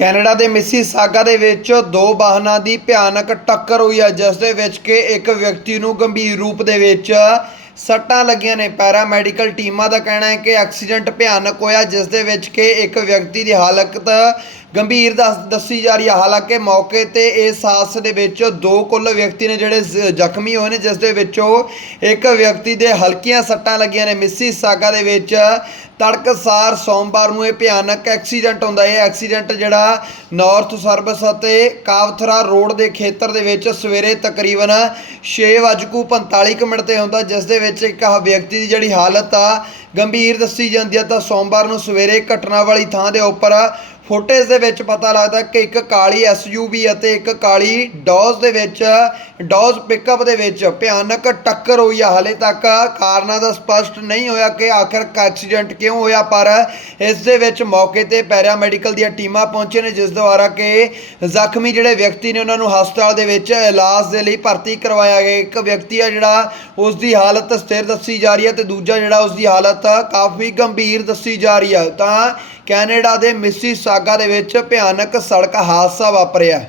Canada ਦੇ Mississauga ਦੇ ਵਿੱਚ ਦੋ ਵਾਹਨਾਂ ਦੀ ਭਿਆਨਕ ਟੱਕਰ ਹੋਈ ਹੈ, ਜਿਸ ਦੇ ਵਿੱਚ ਕਿ ਇੱਕ ਵਿਅਕਤੀ ਨੂੰ ਗੰਭੀਰ ਰੂਪ ਦੇ ਵਿੱਚ ਸੱਟਾਂ ਲੱਗੀਆਂ ਨੇ। ਪੈਰਾ ਮੈਡੀਕਲ ਟੀਮਾਂ ਦਾ ਕਹਿਣਾ ਹੈ ਕਿ ਐਕਸੀਡੈਂਟ ਭਿਆਨਕ ਹੋਇਆ, ਜਿਸ ਦੇ ਵਿੱਚ ਕਿ ਇੱਕ ਵਿਅਕਤੀ ਦੀ ਹਾਲਤ ਗੰਭੀਰ ਦੱਸ ਦੱਸੀ ਜਾ ਰਹੀ ਹੈ ਹਾਲਾਂਕਿ ਮੌਕੇ ਤੇ ਇਸ ਹਾਦਸੇ ਦੇ ਵਿੱਚ ਦੋ ਕੁੱਲ ਵਿਅਕਤੀ ਨੇ ਜਿਹੜੇ ਜ਼- ਜ਼ਖਮੀ ਹੋਏ ਨੇ, ਜਿਸ ਦੇ ਵਿੱਚੋਂ ਇੱਕ ਵਿਅਕਤੀ ਦੇ ਹਲਕੀਆਂ ਸੱਟਾਂ ਲੱਗੀਆਂ ਨੇ। ਮਿਸੀਸਾਗਾ ਦੇ ਵਿੱਚ ਤੜਕਸਾਰ ਸੋਮਵਾਰ ਨੂੰ ਇਹ ਭਿਆਨਕ ਐਕਸੀਡੈਂਟ ਹੁੰਦਾ ਹੈ। ਇਹ ਐਕਸੀਡੈਂਟ ਜਿਹੜਾ ਨਾਰਥ ਸਰਵਿਸ ਅਤੇ ਕਾਵਥਰਾ ਰੋਡ ਦੇ ਖੇਤਰ ਦੇ ਵਿੱਚ ਸਵੇਰੇ ਤਕਰੀਬਨ 6:45 ਕੁ ਮਿੰਟ ਤੇ ਹੁੰਦਾ, ਜਿਸ ਦੇ ਵਿੱਚ ਇੱਕ ਆਹ ਵਿਅਕਤੀ ਦੀ ਜਿਹੜੀ ਹਾਲਤ ਆ, ਗੰਭੀਰ ਦੱਸੀ ਜਾਂਦੀ ਹੈ ਤਾਂ ਸੋਮਵਾਰ ਨੂੰ ਸਵੇਰੇ ਘਟਨਾ ਵਾਲੀ ਥਾਂ ਦੇ ਉੱਪਰ ਫੁਟੇਜ ਦੇ ਵਿੱਚ ਪਤਾ ਲੱਗਦਾ ਕਿ ਇੱਕ ਕਾਲੀ ਐਸਯੂਵੀ ਅਤੇ ਇੱਕ ਕਾਲੀ ਡੌਜ਼ ਦੇ ਵਿੱਚ ਡੌਜ਼ ਪਿਕਅਪ ਦੇ ਵਿੱਚ ਭਿਆਨਕ ਟੱਕਰ ਹੋਈ ਆ। ਹਲੇ ਤੱਕ ਕਾਰਨਾਂ ਦਾ ਸਪਸ਼ਟ ਨਹੀਂ ਹੋਇਆ ਕਿ ਆਖਰ ਐਕਸੀਡੈਂਟ ਕਿਉਂ ਹੋਇਆ, ਪਰ ਇਸ ਦੇ ਵਿੱਚ ਮੌਕੇ ਤੇ ਪੈਰਾ ਮੈਡੀਕਲ ਦੀਆਂ ਟੀਮਾਂ ਪਹੁੰਚੇ ਨੇ, ਜਿਸ ਦੁਆਰਾ ਕਿ ਜ਼ਖਮੀ ਜਿਹੜੇ ਵਿਅਕਤੀ ਨੇ, ਉਹਨਾਂ ਨੂੰ ਹਸਪਤਾਲ ਦੇ ਵਿੱਚ ਇਲਾਜ ਦੇ ਲਈ ਭਰਤੀ ਕਰਵਾਇਆ ਗਿਆ। ਇੱਕ ਵਿਅਕਤੀ ਆ ਜਿਹੜਾ ਉਸ ਦੀ ਹਾਲਤ ਸਥਿਰ ਦੱਸੀ ਜਾ ਰਹੀ ਹੈ ਤੇ ਦੂਜਾ ਜਿਹੜਾ ਉਸ ਦੀ ਹਾਲਤ ਕਾਫੀ ਗੰਭੀਰ ਦੱਸੀ ਜਾ ਰਹੀ ਹੈ। ਤਾਂ ਕੈਨੇਡਾ ਦੇ ਮਿਸੀਸਾਗਾ ਦੇ ਵਿੱਚ ਭਿਆਨਕ ਸੜਕ ਹਾਦਸਾ ਵਾਪਰਿਆ।